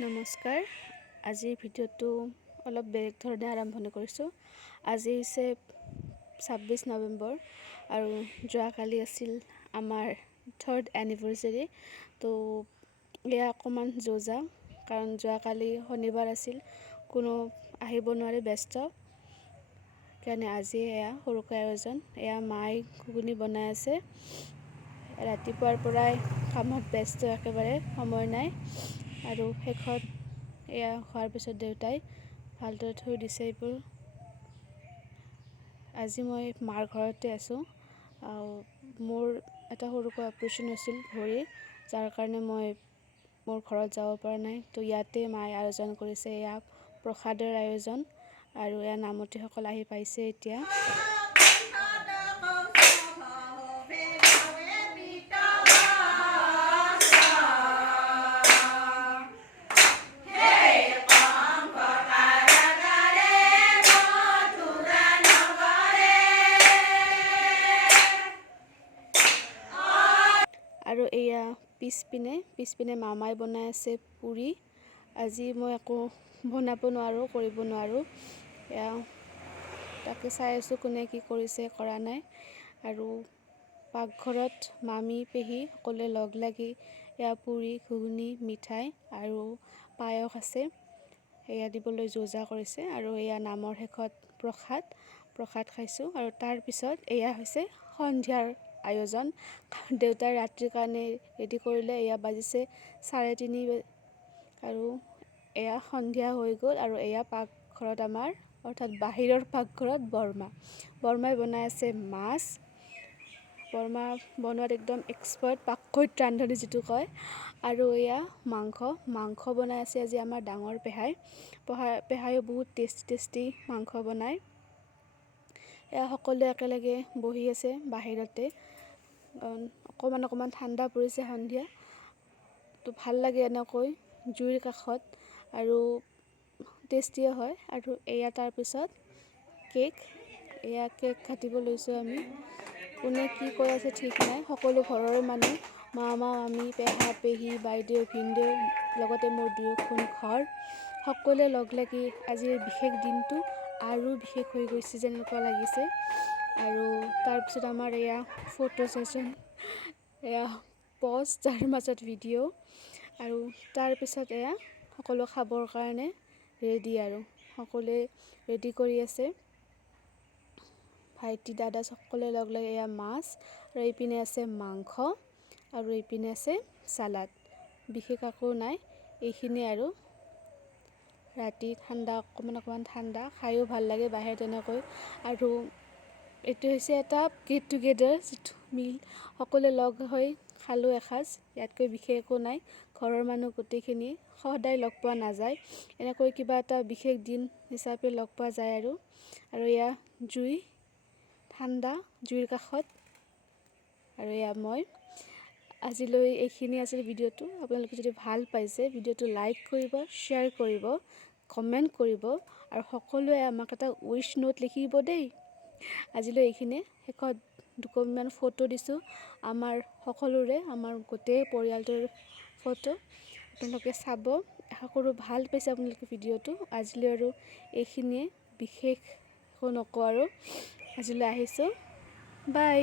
নমস্কাৰ। আজিৰ ভিডিঅ'টো অলপ বেলেগ ধৰণে আৰম্ভণি কৰিছোঁ। আজি হৈছে 26 নৱেম্বৰ আৰু যোৱাকালি আছিল আমাৰ 3rd এনিভাৰ্চাৰী। তো এয়া অকণমান যোজা, কাৰণ যোৱাকালি শনিবাৰ আছিল, কোনো আহিব নোৱাৰে, ব্যস্ত। সেইকাৰণে আজি এয়া সৰুকৈ আয়োজন। এয়া মায়ে ঘুগুনি বনাই আছে। ৰাতিপুৱাৰ পৰাই কামত ব্যস্ত, একেবাৰে সময় নাই। আৰু শেষত এয়া হোৱাৰ পিছত দেউতাই ভালদৰে থৈ দিছে এইবোৰ। আজি মই মাৰ ঘৰতে আছোঁ। মোৰ এটা সৰুকৈ অপাৰেশ্যন হৈছিল ভৰিৰ, যাৰ কাৰণে মই মোৰ ঘৰত যাব পৰা নাই। তো ইয়াতে মায়ে আয়োজন কৰিছে, এয়া প্ৰসাদৰ আয়োজন। আৰু এয়া নামতীসকল আহি পাইছে এতিয়া। আৰু এয়া পিছপিনে মামাই বনাই আছে পুৰি। আজি মই একো বনাব নোৱাৰোঁ, কৰিব নোৱাৰোঁ। এয়া তাকে চাই আছোঁ কোনে কি কৰিছে, কৰা নাই। আৰু পাকঘৰত মামী পেহী সকলোৱে লগ লাগি এয়া পুৰি, ঘুগুনি, মিঠাই আৰু পায়স আছে, এয়া দিবলৈ যোজা কৰিছে। আৰু এয়া নামৰ শেষত প্ৰসাদ খাইছোঁ। আৰু তাৰপিছত এয়া হৈছে সন্ধিয়াৰ আয়োজন। দেউতাই ৰাত্ৰিৰ কাৰণে ৰেডি কৰিলে। এয়া বাজিছে 3:30 আৰু এয়া সন্ধিয়া হৈ গ'ল। আৰু এয়া পাকঘৰত আমাৰ, অৰ্থাৎ বাহিৰৰ পাকঘৰত বৰমাই বনাই আছে মাছ। বৰমা বনোৱাত একদম এক্সপাৰ্ট, পাকৈত ৰান্ধনি যিটো কয়। আৰু এয়া মাংস বনাই আছে আজি আমাৰ ডাঙৰ পেহায়ো বহুত টেষ্টি মাংস বনায়। এয়া সকলোৱে একেলগে বহি আছে বাহিৰতে। অকণমান ঠাণ্ডা পৰিছে সন্ধিয়া, তো ভাল লাগে এনেকৈ জুইৰ কাষত, আৰু টেষ্টিও হয়। আৰু এয়া তাৰপিছত কেক কাটিব লৈছোঁ আমি। কোনে কি কৈ আছে ঠিক নাই। সকলো ঘৰৰে মানুহ, মামা মামী, পেহা পেহী, বাইদেউ ভিনদেউ, লগতে মোৰ দুয়োখন ঘৰ, সকলোৱে লগ লাগি আজিৰ বিশেষ দিনটো আৰু বিশেষ হৈ গৈছে যেনেকুৱা লাগিছে। আৰু তাৰপিছত আমাৰ এয়া ফটো ছেশ্যন, এয়া পজ, যাৰ মাজত ভিডিঅ'। আৰু তাৰপিছত এয়া সকলো খাবৰ কাৰণে ৰেডি, আৰু সকলোৱে ৰেডি কৰি আছে। ভাইটি দাদা সকলোৱে লগ লাগি এয়া মাছ, আৰু এইপিনে আছে মাংস, আৰু এইপিনে আছে চালাড। বিশেষ একো নাই, এইখিনি। আৰু ৰাতি অকণমান ঠাণ্ডা, খায়ো ভাল লাগে বাহিৰত তেনেকৈ। আৰু এইটো হৈছে এটা গেট টুগেডাৰ, যিটো মিল, সকলোৱে লগ হৈ খালোঁ এসাঁজ। ইয়াতকৈ বিশেষ একো নাই। ঘৰৰ মানুহ গোটেইখিনি, সদায় লগ পোৱা নাযায়, এনেকৈ কিবা এটা বিশেষ দিন হিচাপে লগ পোৱা যায়। আৰু এয়া ঠাণ্ডা জুইৰ কাষত। আৰু এয়া মই। আজিলৈ এইখিনি আছিল ভিডিঅ'টো। আপোনালোকে যদি ভাল পাইছে ভিডিঅ'টো লাইক কৰিব, শ্বেয়াৰ কৰিব, কমেণ্ট কৰিব, আৰু সকলোৱে আমাক এটা উইচ নোট লিখিব দেই। আজিলৈ এইখিনিয়ে। শেষত দুকপিমান ফটো দিছোঁ আমাৰ সকলোৰে, আমাৰ গোটেই পৰিয়ালটোৰ ফটো। আপোনালোকে চাব, আশা কৰোঁ ভাল পাইছে আপোনালোকে ভিডিঅ'টো। আজিলৈ আৰু এইখিনিয়ে, বিশেষ একো নকওঁ। আৰু আজিলৈ আহিছোঁ, বাই।